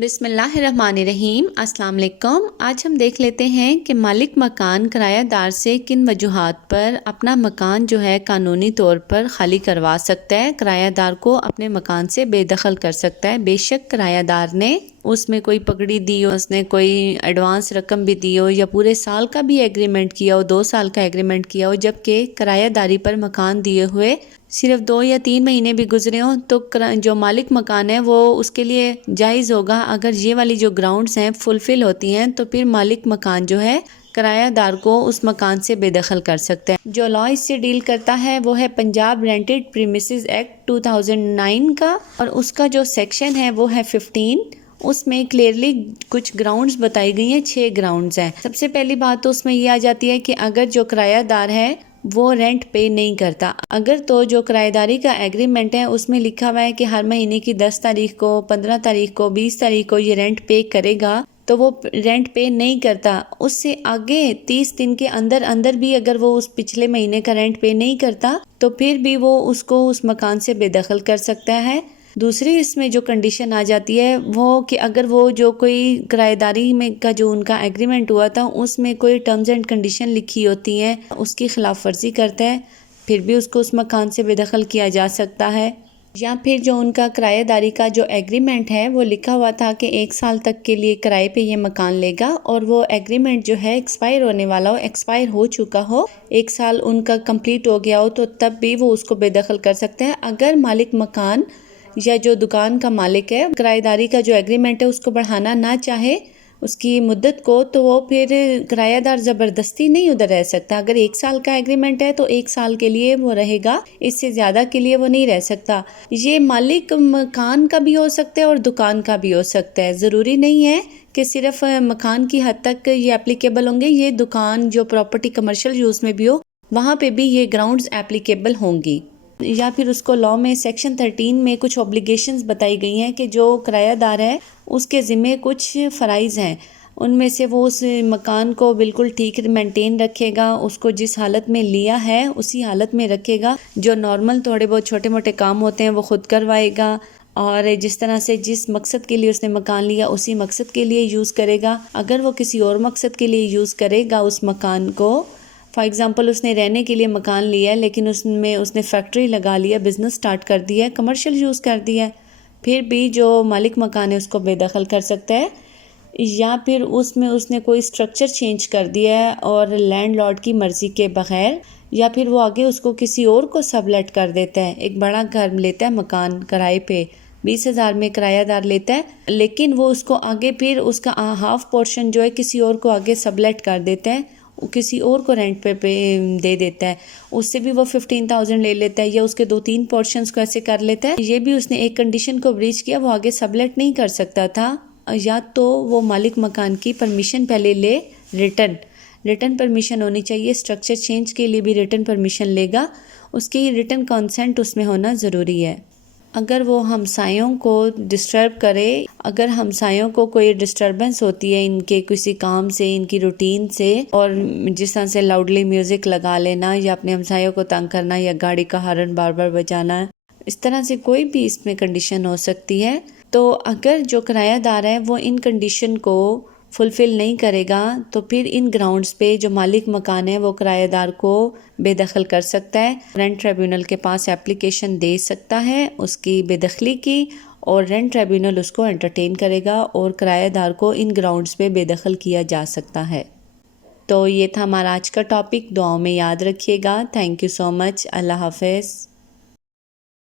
بسم اللہ الرحمن الرحیم۔ السلام علیکم۔ آج ہم دیکھ لیتے ہیں کہ مالک مکان کرایہ دار سے کن وجوہات پر اپنا مکان جو ہے قانونی طور پر خالی کروا سکتا ہے، کرایہ دار کو اپنے مکان سے بے دخل کر سکتا ہے۔ بے شک کرایہ دار نے اس میں کوئی پگڑی دی ہو، اس نے کوئی ایڈوانس رقم بھی دی ہو، یا پورے سال کا بھی ایگریمنٹ کیا ہو، 2 سال کا ایگریمنٹ کیا ہو، جبکہ کرایہ داری پر مکان دیے ہوئے صرف 2 یا 3 مہینے بھی گزرے ہوں، تو جو مالک مکان ہے وہ اس کے لیے جائز ہوگا اگر یہ والی جو گراؤنڈز ہیں فلفل ہوتی ہیں، تو پھر مالک مکان جو ہے کرایہ دار کو اس مکان سے بے دخل کر سکتا ہے۔ جو لا اس سے ڈیل کرتا ہے وہ ہے پنجاب رینٹڈ پریمیسز ایکٹ 2009 کا، اور اس کا جو سیکشن ہے وہ ہے 15۔ اس میں کلیئرلی کچھ گراؤنڈز بتائی گئی ہیں، 6 گراؤنڈز ہیں۔ سب سے پہلی بات تو اس میں یہ آ جاتی ہے کہ اگر جو کرایہ دار ہے وہ رینٹ پے نہیں کرتا، اگر تو جو کرایہ داری کا ایگریمنٹ ہے اس میں لکھا ہوا ہے کہ ہر مہینے کی 10 تاریخ کو، 15 تاریخ کو، 20 تاریخ کو یہ رینٹ پے کرے گا، تو وہ رینٹ پے نہیں کرتا، اس سے آگے 30 دن کے اندر بھی اگر وہ اس پچھلے مہینے کا رینٹ پے نہیں کرتا تو پھر بھی وہ اس کو اس مکان سے بے دخل کر سکتا ہے۔ دوسری اس میں جو کنڈیشن آ جاتی ہے وہ کہ اگر وہ جو کوئی کرایہ داری میں کا جو ان کا ایگریمنٹ ہوا تھا اس میں کوئی ٹرمز اینڈ کنڈیشن لکھی ہوتی ہیں، اس کی خلاف ورزی کرتا ہے، پھر بھی اس کو اس مکان سے بے دخل کیا جا سکتا ہے۔ یا پھر جو ان کا کرایہ داری کا جو ایگریمنٹ ہے وہ لکھا ہوا تھا کہ 1 سال تک کے لیے کرائے پہ یہ مکان لے گا، اور وہ ایگریمنٹ جو ہے ایکسپائر ہونے والا ہو، ایکسپائر ہو چکا ہو، 1 سال ان کا کمپلیٹ ہو گیا ہو، تو تب بھی وہ اس کو بے دخل کر سکتے ہیں۔ اگر مالک مکان یا جو دکان کا مالک ہے کرایہ داری کا جو ایگریمنٹ ہے اس کو بڑھانا نہ چاہے اس کی مدت کو، تو وہ پھر کرایہ دار زبردستی نہیں ادھر رہ سکتا۔ اگر 1 سال کا ایگریمنٹ ہے تو 1 سال کے لیے وہ رہے گا، اس سے زیادہ کے لیے وہ نہیں رہ سکتا۔ یہ مالک مکان کا بھی ہو سکتا ہے اور دکان کا بھی ہو سکتا ہے، ضروری نہیں ہے کہ صرف مکان کی حد تک یہ اپلیکیبل ہوں گے، یہ دکان جو پراپرٹی کمرشل یوز میں بھی ہو وہاں پہ بھی یہ گراؤنڈز اپلیکیبل ہوں گی۔ یا پھر اس کو لا میں سیکشن 13 میں کچھ اوبلیگیشنز بتائی گئی ہیں کہ جو کرایہ دار ہے اس کے ذمہ کچھ فرائض ہیں، ان میں سے وہ اس مکان کو بالکل ٹھیک مینٹین رکھے گا، اس کو جس حالت میں لیا ہے اسی حالت میں رکھے گا، جو نارمل تھوڑے بہت چھوٹے موٹے کام ہوتے ہیں وہ خود کروائے گا، اور جس طرح سے جس مقصد کے لیے اس نے مکان لیا اسی مقصد کے لیے یوز کرے گا۔ اگر وہ کسی اور مقصد کے لیے یوز کرے گا اس مکان کو، فار ایگزامپل اس نے رہنے کے لیے مکان لیا ہے لیکن اس نے فیکٹری لگا لیا، بزنس سٹارٹ کر دیا ہے، کمرشل یوز کر دیا ہے، پھر بھی جو مالک مکان ہے اس کو بے دخل کر سکتا ہے۔ یا پھر اس میں اس نے کوئی سٹرکچر چینج کر دیا ہے اور لینڈ لارڈ کی مرضی کے بغیر، یا پھر وہ آگے اس کو کسی اور کو سب لیٹ کر دیتا ہے، ایک بڑا گھر لیتا ہے مکان کرائے پہ 20,000 میں کرایہ دار لیتا ہے، لیکن وہ اس کو آگے پھر اس کا ہاف پورشن جو ہے کسی اور کو آگے سب لیٹ کر دیتا ہے، کسی اور کو رینٹ پہ دے دیتا ہے، اس سے بھی وہ 15,000 لے لیتا ہے، یا اس کے 2-3 پورشنز کو ایسے کر لیتا ہے۔ یہ بھی اس نے ایک کنڈیشن کو بریچ کیا، وہ آگے سب لیٹ نہیں کر سکتا تھا، یا تو وہ مالک مکان کی پرمیشن پہلے لے، ریٹن پرمیشن ہونی چاہیے، سٹرکچر چینج کے لیے بھی ریٹن پرمیشن لے گا، اس کی ریٹن کنسنٹ اس میں ہونا ضروری ہے۔ اگر وہ ہمسایوں کو ڈسٹرب کرے، اگر ہمسایوں کو کوئی ڈسٹربنس ہوتی ہے ان کے کسی کام سے، ان کی روٹین سے، اور جس طرح سے لاؤڈلی میوزک لگا لینا، یا اپنے ہمسایوں کو تنگ کرنا، یا گاڑی کا ہارن بار بار بجانا، اس طرح سے کوئی بھی اس میں کنڈیشن ہو سکتی ہے، تو اگر جو کرایہ دار ہے وہ ان کنڈیشن کو فلفل نہیں کرے گا تو پھر ان گراؤنڈز پہ جو مالک مکان ہے وہ کرایہ دار کو بے دخل کر سکتا ہے، رینٹ ٹریبیونل کے پاس اپلیکیشن دے سکتا ہے اس کی بے دخلی کی، اور رینٹ ٹریبیونل اس کو انٹرٹین کرے گا اور کرایہ دار کو ان گراؤنڈز پہ بے دخل کیا جا سکتا ہے۔ تو یہ تھا ہمارا آج کا ٹاپک، دعاؤں میں یاد رکھیے گا۔ تھینک یو سو مچ، اللہ حافظ۔